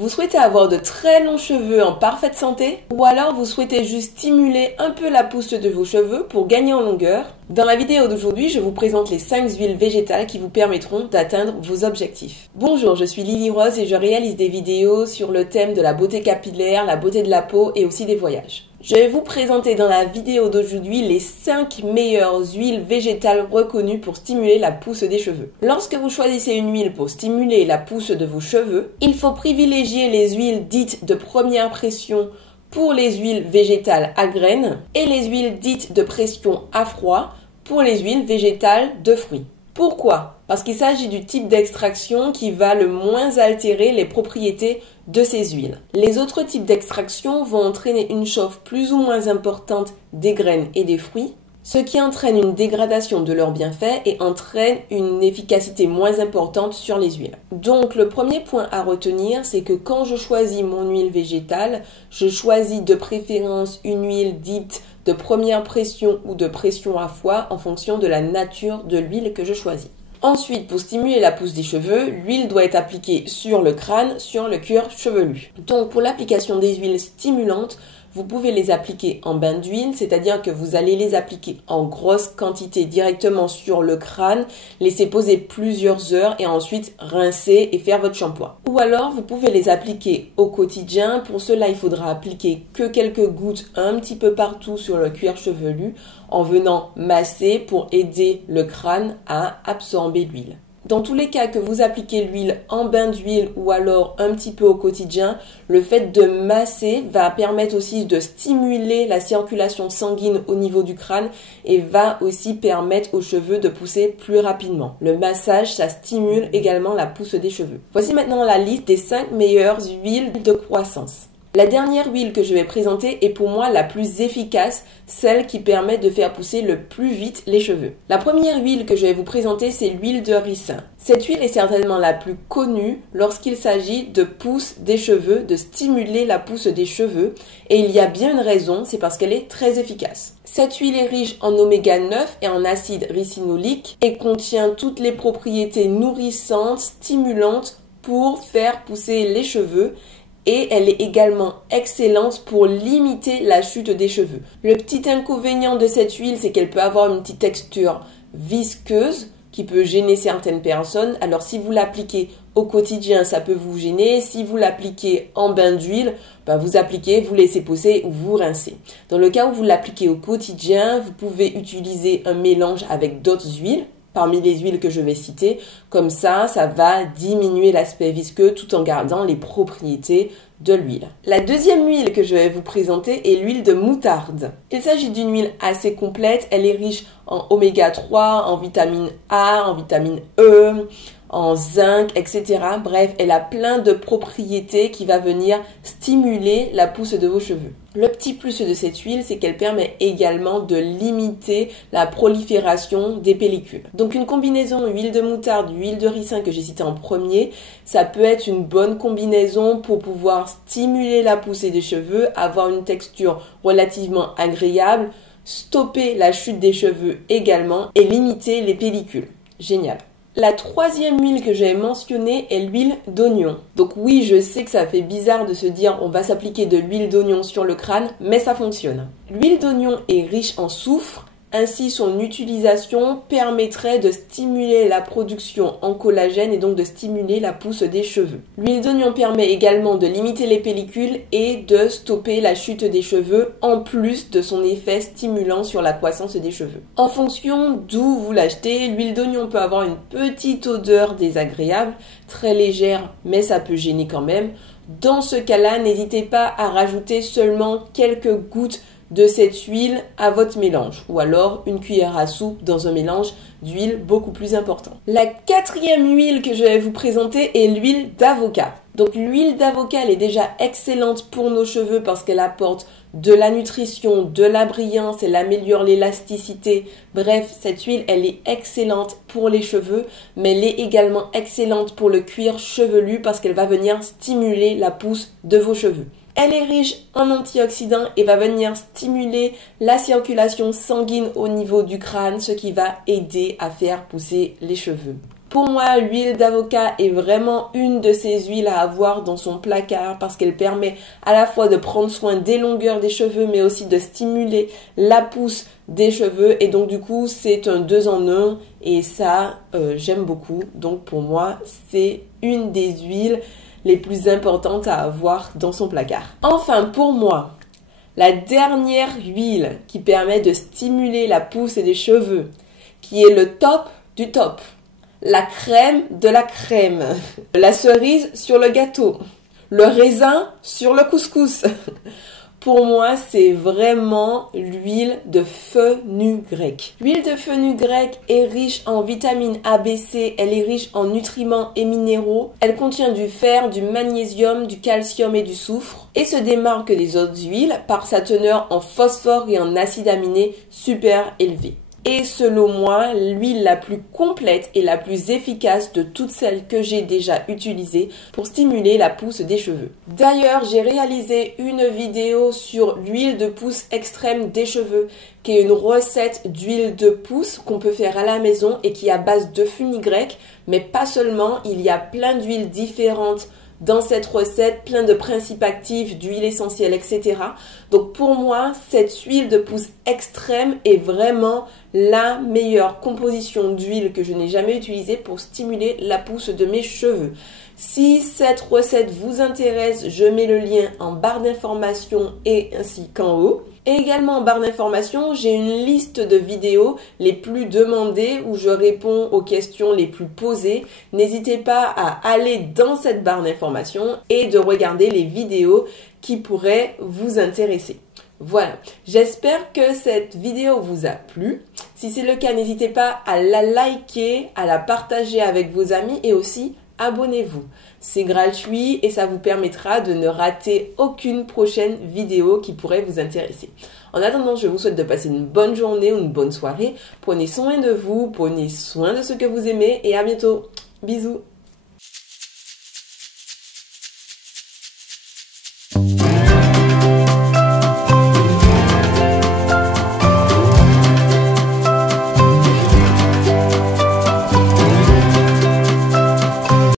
Vous souhaitez avoir de très longs cheveux en parfaite santé? Ou alors vous souhaitez juste stimuler un peu la pousse de vos cheveux pour gagner en longueur? Dans la vidéo d'aujourd'hui, je vous présente les 5 huiles végétales qui vous permettront d'atteindre vos objectifs. Bonjour, je suis Lily Rose et je réalise des vidéos sur le thème de la beauté capillaire, la beauté de la peau et aussi des voyages. Je vais vous présenter dans la vidéo d'aujourd'hui les 5 meilleures huiles végétales reconnues pour stimuler la pousse des cheveux. Lorsque vous choisissez une huile pour stimuler la pousse de vos cheveux, il faut privilégier les huiles dites de première pression pour les huiles végétales à graines et les huiles dites de pression à froid pour les huiles végétales de fruits. Pourquoi? Parce qu'il s'agit du type d'extraction qui va le moins altérer les propriétés de ces huiles. Les autres types d'extraction vont entraîner une chauffe plus ou moins importante des graines et des fruits, ce qui entraîne une dégradation de leurs bienfaits et entraîne une efficacité moins importante sur les huiles. Donc le premier point à retenir, c'est que quand je choisis mon huile végétale, je choisis de préférence une huile dite de première pression ou de pression à froid en fonction de la nature de l'huile que je choisis. Ensuite, pour stimuler la pousse des cheveux, l'huile doit être appliquée sur le crâne, sur le cuir chevelu. Donc pour l'application des huiles stimulantes, vous pouvez les appliquer en bain d'huile, c'est-à-dire que vous allez les appliquer en grosse quantité directement sur le crâne, laisser poser plusieurs heures et ensuite rincer et faire votre shampoing. Ou alors, vous pouvez les appliquer au quotidien. Pour cela, il faudra appliquer que quelques gouttes un petit peu partout sur le cuir chevelu en venant masser pour aider le crâne à absorber l'huile. Dans tous les cas que vous appliquez l'huile en bain d'huile ou alors un petit peu au quotidien, le fait de masser va permettre aussi de stimuler la circulation sanguine au niveau du crâne et va aussi permettre aux cheveux de pousser plus rapidement. Le massage, ça stimule également la pousse des cheveux. Voici maintenant la liste des 5 meilleures huiles de croissance. La dernière huile que je vais présenter est pour moi la plus efficace, celle qui permet de faire pousser le plus vite les cheveux. La première huile que je vais vous présenter, c'est l'huile de ricin. Cette huile est certainement la plus connue lorsqu'il s'agit de pousse des cheveux, de stimuler la pousse des cheveux. Et il y a bien une raison, c'est parce qu'elle est très efficace. Cette huile est riche en oméga 9 et en acide ricinoléique et contient toutes les propriétés nourrissantes, stimulantes pour faire pousser les cheveux. Et elle est également excellente pour limiter la chute des cheveux. Le petit inconvénient de cette huile, c'est qu'elle peut avoir une petite texture visqueuse qui peut gêner certaines personnes. Alors si vous l'appliquez au quotidien, ça peut vous gêner. Si vous l'appliquez en bain d'huile, vous appliquez, vous laissez pousser ou vous rincez. Dans le cas où vous l'appliquez au quotidien, vous pouvez utiliser un mélange avec d'autres huiles. Parmi les huiles que je vais citer, comme ça va diminuer l'aspect visqueux tout en gardant les propriétés de l'huile. La deuxième huile que je vais vous présenter est l'huile de moutarde. Il s'agit d'une huile assez complète, elle est riche en oméga 3, en vitamine A, en vitamine E, en zinc, etc. Bref, elle a plein de propriétés qui va venir stimuler la pousse de vos cheveux. Le petit plus de cette huile, c'est qu'elle permet également de limiter la prolifération des pellicules. Donc une combinaison huile de moutarde, huile de ricin que j'ai cité en premier, ça peut être une bonne combinaison pour pouvoir stimuler la poussée des cheveux, avoir une texture relativement agréable, stopper la chute des cheveux également et limiter les pellicules. Génial. La troisième huile que j'ai mentionnée est l'huile d'oignon. Donc oui, je sais que ça fait bizarre de se dire on va s'appliquer de l'huile d'oignon sur le crâne, mais ça fonctionne. L'huile d'oignon est riche en soufre, ainsi son utilisation permettrait de stimuler la production en collagène et donc de stimuler la pousse des cheveux. L'huile d'oignon permet également de limiter les pellicules et de stopper la chute des cheveux en plus de son effet stimulant sur la croissance des cheveux. En fonction d'où vous l'achetez, l'huile d'oignon peut avoir une petite odeur désagréable, très légère mais ça peut gêner quand même. Dans ce cas-là, n'hésitez pas à rajouter seulement quelques gouttes de cette huile à votre mélange ou alors une cuillère à soupe dans un mélange d'huile beaucoup plus important. La quatrième huile que je vais vous présenter est l'huile d'avocat. Donc l'huile d'avocat, elle est déjà excellente pour nos cheveux parce qu'elle apporte de la nutrition, de la brillance, elle améliore l'élasticité. Bref, cette huile, elle est excellente pour les cheveux, mais elle est également excellente pour le cuir chevelu parce qu'elle va venir stimuler la pousse de vos cheveux. Elle est riche en antioxydants et va venir stimuler la circulation sanguine au niveau du crâne, ce qui va aider à faire pousser les cheveux. Pour moi, l'huile d'avocat est vraiment une de ces huiles à avoir dans son placard parce qu'elle permet à la fois de prendre soin des longueurs des cheveux mais aussi de stimuler la pousse des cheveux et donc du coup c'est un 2 en 1 et ça j'aime beaucoup. Donc pour moi c'est une des huiles les plus importantes à avoir dans son placard. Enfin pour moi, la dernière huile qui permet de stimuler la pousse des cheveux, qui est le top du top, la crème de la crème, la cerise sur le gâteau, le raisin sur le couscous. Pour moi, c'est vraiment l'huile de fenugrec. L'huile de fenugrec est riche en vitamine A, B, C, elle est riche en nutriments et minéraux. Elle contient du fer, du magnésium, du calcium et du soufre et se démarque des autres huiles par sa teneur en phosphore et en acides aminés super élevés. Et selon moi, l'huile la plus complète et la plus efficace de toutes celles que j'ai déjà utilisées pour stimuler la pousse des cheveux. D'ailleurs, j'ai réalisé une vidéo sur l'huile de pousse extrême des cheveux, qui est une recette d'huile de pousse qu'on peut faire à la maison et qui est à base de fenugrec, mais pas seulement, il y a plein d'huiles différentes dans cette recette, plein de principes actifs, d'huile essentielle, etc. Donc pour moi, cette huile de pousse extrême est vraiment la meilleure composition d'huile que je n'ai jamais utilisée pour stimuler la pousse de mes cheveux. Si cette recette vous intéresse, je mets le lien en barre d'informations et ainsi qu'en haut. Et également en barre d'informations, j'ai une liste de vidéos les plus demandées où je réponds aux questions les plus posées. N'hésitez pas à aller dans cette barre d'informations et de regarder les vidéos qui pourraient vous intéresser. Voilà, j'espère que cette vidéo vous a plu. Si c'est le cas, n'hésitez pas à la liker, à la partager avec vos amis et aussi abonnez-vous. C'est gratuit et ça vous permettra de ne rater aucune prochaine vidéo qui pourrait vous intéresser. En attendant, je vous souhaite de passer une bonne journée ou une bonne soirée. Prenez soin de vous, prenez soin de ce que vous aimez et à bientôt. Bisous.